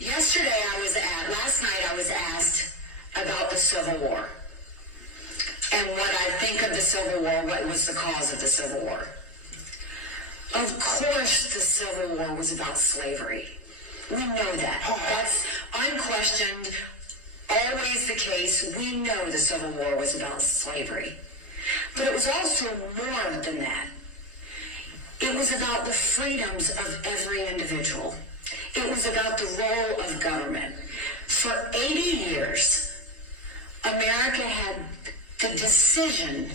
Last night I was asked about the Civil War and what I think of the Civil War, what was the cause of the Civil War. Of course the Civil War was about slavery. We know that. That's unquestioned, always the case. We know the Civil War was about slavery. But it was also more than that. It was about the freedoms of every individual. It was about the role of government. For 80 years, America had the decision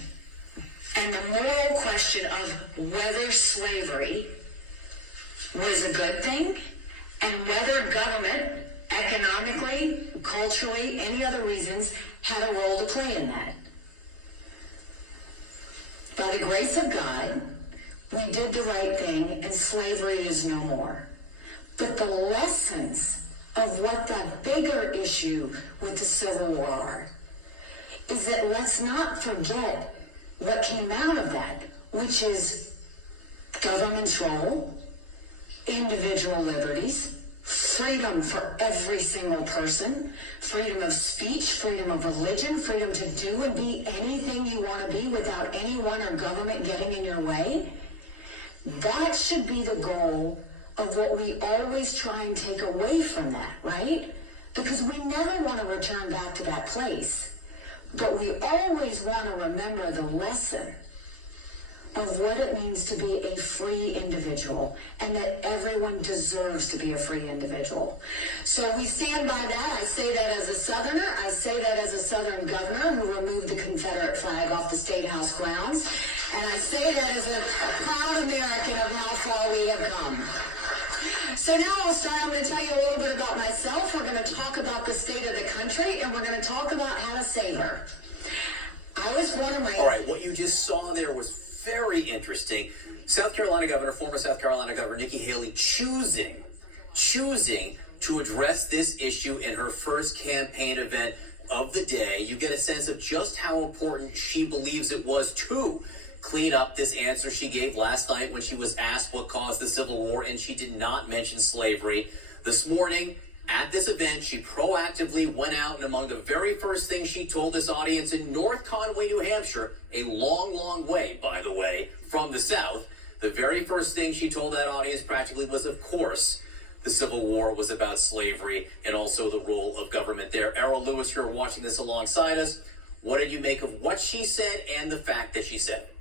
and the moral question of whether slavery was a good thing and whether government, economically, culturally, any other reasons, had a role to play in that. By the grace of God, we did the right thing and slavery is no more. But the lessons of what the bigger issue with the Civil War are is that let's not forget what came out of that, which is government's role, individual liberties, freedom for every single person, freedom of speech, freedom of religion, freedom to do and be anything you want to be without anyone or government getting in your way. That should be the goal of what we always try and take away from that, right? Because we never want to return back to that place. But we always want to remember the lesson of what it means to be a free individual and that everyone deserves to be a free individual. So we stand by that. I say that as a Southerner. I say that as a Southern governor who removed the Confederate flag off the State House grounds. And I say that as a proud American of how far we have come. So now I'm going to tell you a little bit about myself. We're going to talk about the state of the country, and we're going to talk about how to save her. I was one of my... All right, what you just saw there was very interesting. South Carolina Governor, former South Carolina Governor Nikki Haley choosing to address this issue in her first campaign event of the day. You get a sense of just how important she believes it was to clean up this answer she gave last night when she was asked what caused the Civil War, and she did not mention slavery. This morning, at this event, she proactively went out, and among the very first things she told this audience in North Conway, New Hampshire, a long, long way, by the way, from the South, the very first thing she told that audience practically was, of course, the Civil War was about slavery and also the role of government there. Errol Lewis, you're watching this alongside us. What did you make of what she said and the fact that she said it?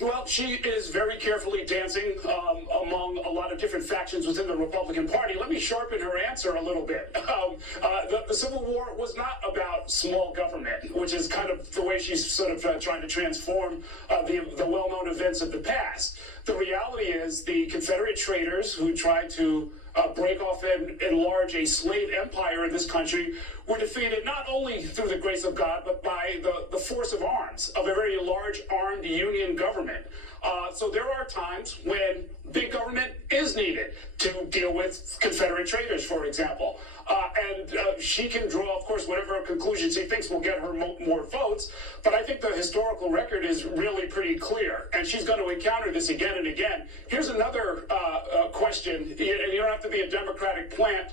Well, she is very carefully dancing among a lot of different factions within the Republican Party. Let me sharpen her answer a little bit. The Civil War was not about small government, which is kind of the way she's sort of trying to transform the well-known events of the past. The reality is the Confederate traders who tried to break off and enlarge a slave empire in this country were defeated not only through the grace of God, but by the force of arms of a very large armed Union government. So there are times when big government is needed to deal with Confederate traders, for example. And she can draw, of course, whatever conclusion she thinks will get her more votes. But I think the historical record is really pretty clear. And she's going to encounter this again and again. Here's another question. You don't have to be a Democratic plant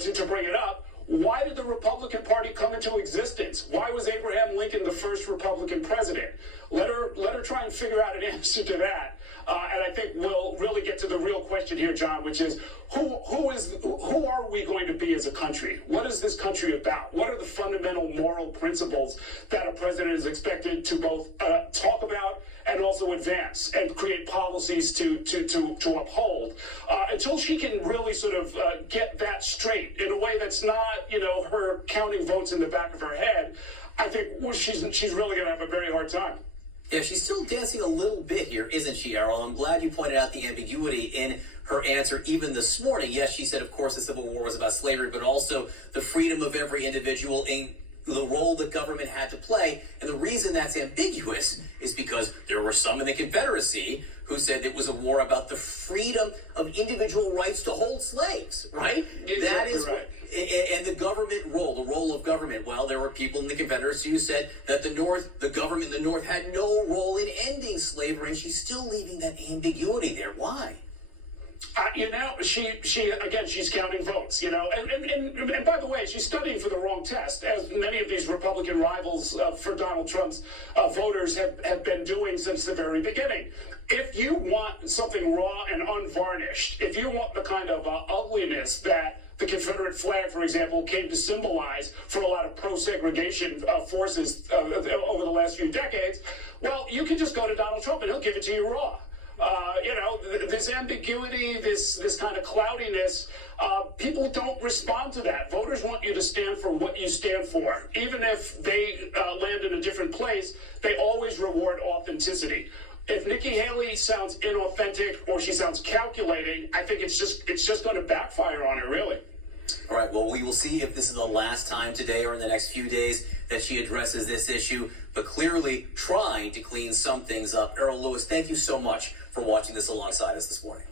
to bring it up. Why did the Republican Party come into existence? Why was Abraham Lincoln the first Republican president? Let her try and figure out an answer to that. And I think we'll really get to the real question here, John, which is who are we going to be as a country? What is this country about? What are the fundamental moral principles that a president is expected to both talk about and also advance and create policies to uphold? Until she can really sort of get that straight in a way that's not, her counting votes in the back of her head, I think she's really going to have a very hard time. Yeah, she's still dancing a little bit here, isn't she, Errol? I'm glad you pointed out the ambiguity in her answer even this morning. Yes, she said, of course, the Civil War was about slavery, but also the freedom of every individual in the role that government had to play. And the reason that's ambiguous is because there were some in the Confederacy who said it was a war about the freedom of individual rights to hold slaves, right? Exactly that is right. And the government role, the role of government, well, there were people in the Confederacy who said that the government in the North had no role in ending slavery, and she's still leaving that ambiguity there. Why? She's counting votes, and by the way, she's studying for the wrong test, as many of these Republican rivals for Donald Trump's voters have been doing since the very beginning. If you want something raw and unvarnished, if you want the kind of ugliness that the Confederate flag, for example, came to symbolize for a lot of pro-segregation forces over the last few decades, well, you can just go to Donald Trump and he'll give it to you raw. This ambiguity, this kind of cloudiness, people don't respond to that. Voters want you to stand for what you stand for. Even if they land in a different place, they always reward authenticity. If Nikki Haley sounds inauthentic or she sounds calculating, I think it's just going to backfire on her, really. All right, well, we will see if this is the last time today or in the next few days that she addresses this issue, but clearly trying to clean some things up. Errol Lewis, thank you so much for watching this alongside us this morning.